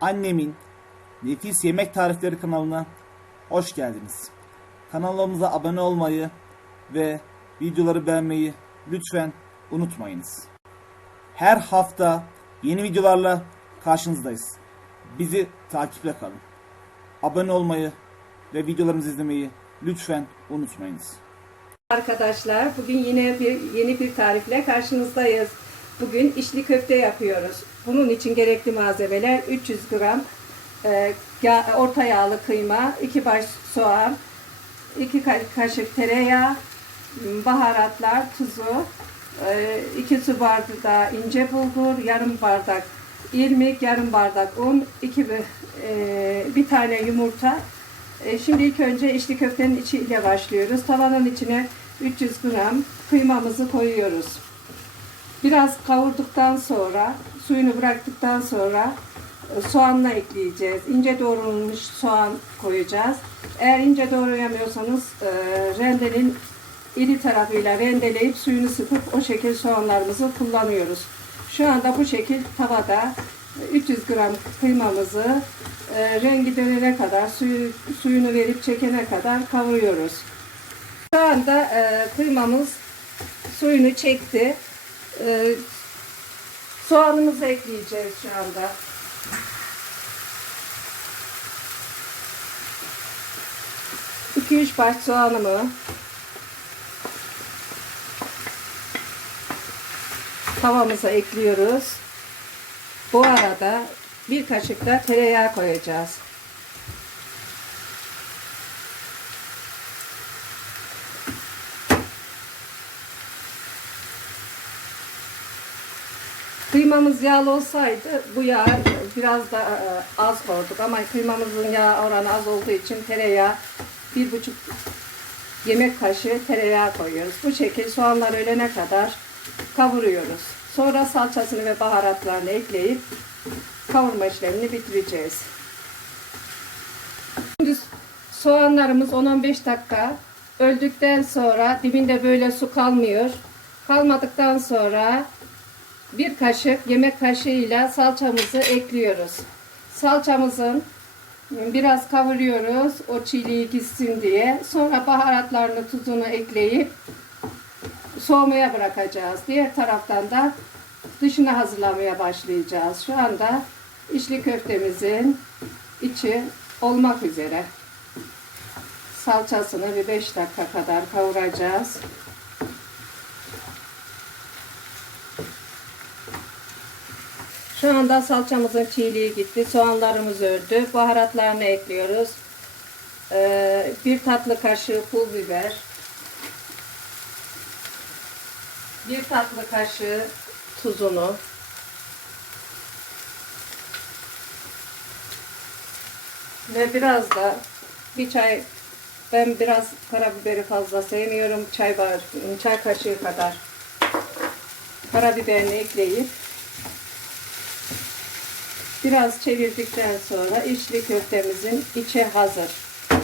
Annemin Nefis Yemek Tarifleri kanalına hoş geldiniz. Kanalımıza abone olmayı ve videoları beğenmeyi lütfen unutmayınız. Her hafta yeni videolarla karşınızdayız. Bizi takiple kalın. Abone olmayı ve videolarımızı izlemeyi lütfen unutmayınız. Arkadaşlar bugün yine bir yeni bir tarifle karşınızdayız. Bugün içli köfte yapıyoruz. Bunun için gerekli malzemeler 300 gram e, ya- orta yağlı kıyma, 2 baş soğan, 2 kaşık tereyağı, baharatlar, tuzu, 2 su bardağı ince bulgur, yarım bardak irmik, yarım bardak un, 2 bir tane yumurta, e, Şimdi ilk önce içli köftenin içiyle başlıyoruz. Tavanın içine 300 gram kıymamızı koyuyoruz. Biraz kavurduktan sonra, suyunu bıraktıktan sonra e, soğanla ekleyeceğiz. İnce doğranılmış soğan koyacağız. Eğer ince doğrayamıyorsanız e, rendenin iri tarafıyla rendeleyip suyunu sıkıp o şekil soğanlarımızı kullanıyoruz. Şu anda bu şekil tavada 300 gram kıymamızı e, rengi dönene kadar suyu, suyunu verip çekene kadar kavuruyoruz. Şu anda e, kıymamız suyunu çekti. E, soğanımızı ekleyeceğiz şu anda. İki üç baş soğanımı tavamıza ekliyoruz. Bu arada bir kaşık da tereyağı koyacağız. Kıymamız yağlı olsaydı bu yağ biraz da e, az koyduk ama kıymamızın yağ oranı az olduğu için tereyağı bir buçuk yemek kaşığı tereyağı koyuyoruz. Bu şekilde soğanlar ölene kadar kavuruyoruz. Sonra salçasını ve baharatlarını ekleyip kavurma işlemini bitireceğiz. Şimdi soğanlarımız 10-15 dakika öldükten sonra dibinde böyle su kalmıyor. Kalmadıktan sonra bir kaşık yemek kaşığıyla salçamızı ekliyoruz. Salçamızın biraz kavuruyoruz o çiğliği gitsin diye. Sonra baharatlarını tuzunu ekleyip soğumaya bırakacağız. Diğer taraftan da dışını hazırlamaya başlayacağız. Şu anda içli köftemizin içi olmak üzere. Salçasını bir 5 dakika kadar kavuracağız. Şu anda salçamızın çiğliği gitti. Soğanlarımız ördü. Baharatlarını ekliyoruz. Ee, bir tatlı kaşığı pul biber. Bir tatlı kaşığı tuzunu. Ve biraz da bir çay ben biraz karabiberi fazla sevmiyorum. Çay çay kaşığı kadar karabiberini ekleyip biraz çevirdikten sonra içli köftemizin içi hazır.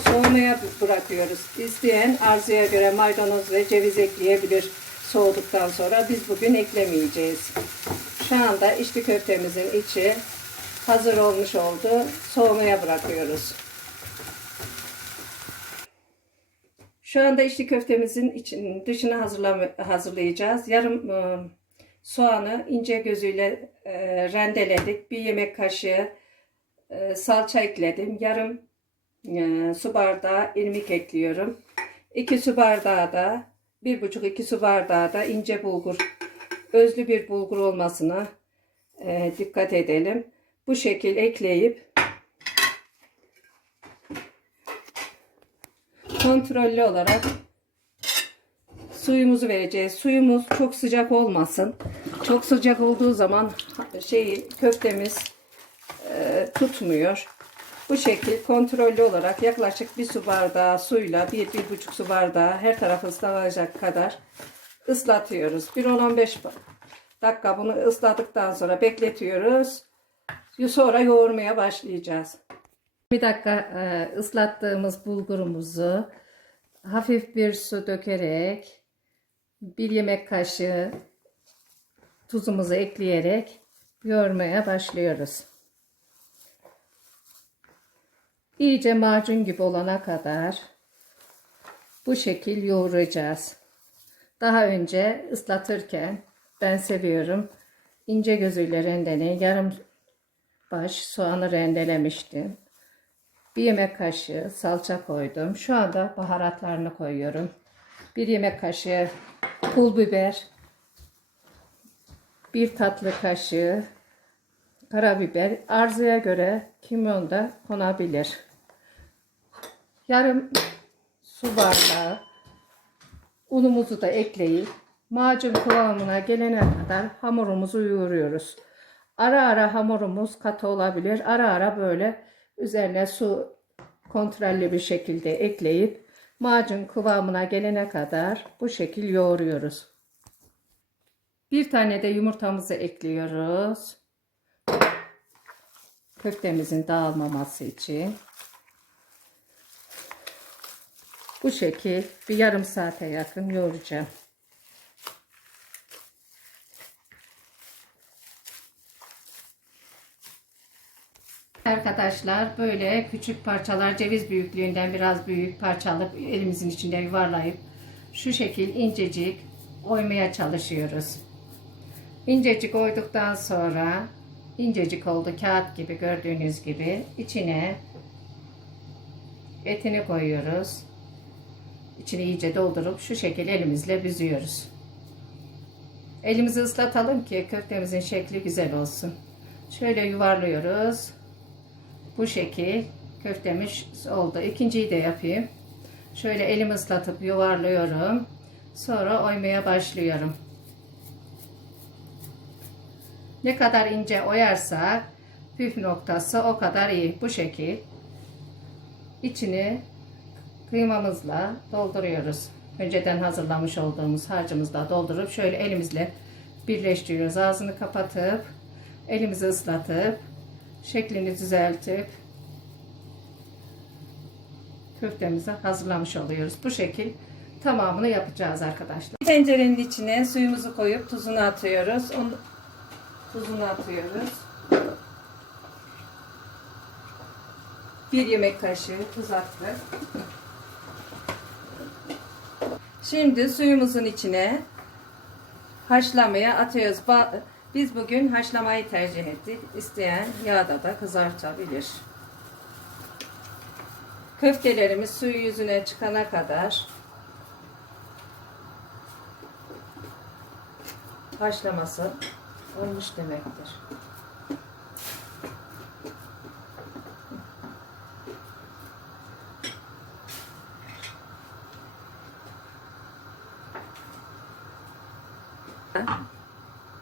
Soğumaya bırakıyoruz. İsteyen arzuya göre maydanoz ve ceviz ekleyebilir soğuduktan sonra. Biz bugün eklemeyeceğiz. Şu anda içli köftemizin içi hazır olmuş oldu. Soğumaya bırakıyoruz. Şu anda içli köftemizin için, dışını hazırlayacağız. Yarım e, soğanı ince gözüyle e, rendeledik. Bir yemek kaşığı e, salça ekledim. Yarım e, su bardağı irmik ekliyorum. 2 su bardağı da bir buçuk iki su bardağı da ince bulgur. Özlü bir bulgur olmasına e, dikkat edelim. Bu şekil ekleyip kontrollü olarak suyumuzu vereceğiz. Suyumuz çok sıcak olmasın. Çok sıcak olduğu zaman şey köftemiz e, tutmuyor. Bu şekil kontrollü olarak yaklaşık bir su bardağı suyla bir, bir buçuk su bardağı her tarafı ıslanacak kadar ıslatıyoruz. Bir 10-15 dakika bunu ısladıktan sonra bekletiyoruz. Sonra yoğurmaya başlayacağız. Bir dakika e, ıslattığımız bulgurumuzu hafif bir su dökerek bir yemek kaşığı tuzumuzu ekleyerek yoğurmaya başlıyoruz. İyice macun gibi olana kadar bu şekil yoğuracağız. Daha önce ıslatırken ben seviyorum. ince gözüyle rendeleyin. Yarım baş soğanı rendelemiştim. Bir yemek kaşığı salça koydum. Şu anda baharatlarını koyuyorum. Bir yemek kaşığı pul biber. Bir tatlı kaşığı karabiber. Arzuya göre kimyon da konabilir. Yarım su bardağı unumuzu da ekleyip macun kıvamına gelene kadar hamurumuzu yoğuruyoruz. Ara ara hamurumuz katı olabilir. Ara ara böyle üzerine su kontrollü bir şekilde ekleyip macun kıvamına gelene kadar bu şekil yoğuruyoruz. Bir tane de yumurtamızı ekliyoruz. Köftemizin dağılmaması için. Bu şekil bir yarım saate yakın yoğuracağım. Arkadaşlar böyle küçük parçalar ceviz büyüklüğünden biraz büyük parçalık elimizin içinde yuvarlayıp şu şekil incecik oymaya çalışıyoruz. İncecik oyduktan sonra incecik oldu kağıt gibi gördüğünüz gibi içine etini koyuyoruz. İçini iyice doldurup şu şekil elimizle büzüyoruz. Elimizi ıslatalım ki köftemizin şekli güzel olsun. Şöyle yuvarlıyoruz. Bu şekil köftemiz oldu. İkinciyi de yapayım. Şöyle elimi ıslatıp yuvarlıyorum. Sonra oymaya başlıyorum. Ne kadar ince oyarsak püf noktası o kadar iyi. Bu şekil. İçini kıymamızla dolduruyoruz. Önceden hazırlamış olduğumuz harcımızla doldurup şöyle elimizle birleştiriyoruz. Ağzını kapatıp elimizi ıslatıp şeklini düzeltip köftemizi hazırlamış oluyoruz. Bu şekil tamamını yapacağız arkadaşlar. Tencerenin içine suyumuzu koyup tuzunu atıyoruz. Onu, tuzunu atıyoruz. Bir yemek kaşığı tuz attık. Şimdi suyumuzun içine haşlamaya atıyoruz. Biz bugün haşlamayı tercih ettik. İsteyen yağda da kızartabilir. Köftelerimiz suyu yüzüne çıkana kadar haşlaması olmuş demektir.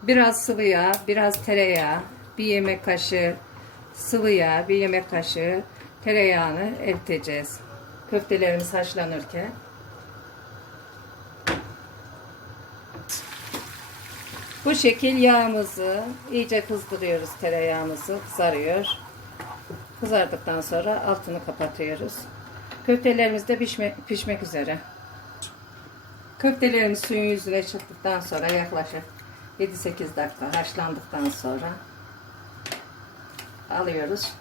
Biraz sıvı yağ, biraz tereyağı, bir yemek kaşığı sıvı yağ, bir yemek kaşığı tereyağını eriteceğiz. Köftelerimiz haşlanırken. Bu şekil yağımızı iyice kızdırıyoruz tereyağımızı kızarıyor. Kızardıktan sonra altını kapatıyoruz. Köftelerimiz de pişme, pişmek üzere. Köftelerimiz suyun yüzüne çıktıktan sonra yaklaşık 7-8 dakika haşlandıktan sonra alıyoruz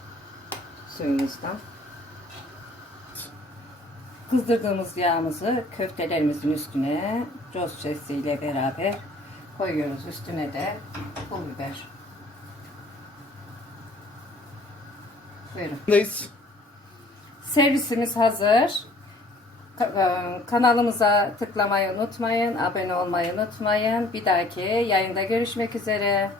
suyumuzdan. Kızdırdığımız yağımızı köftelerimizin üstüne coz ile beraber koyuyoruz. Üstüne de pul biber. Buyurun. Neyiz? Servisimiz hazır. E, Kanalımıza tıklamayı unutmayın. Abone olmayı unutmayın. Bir dahaki yayında görüşmek üzere.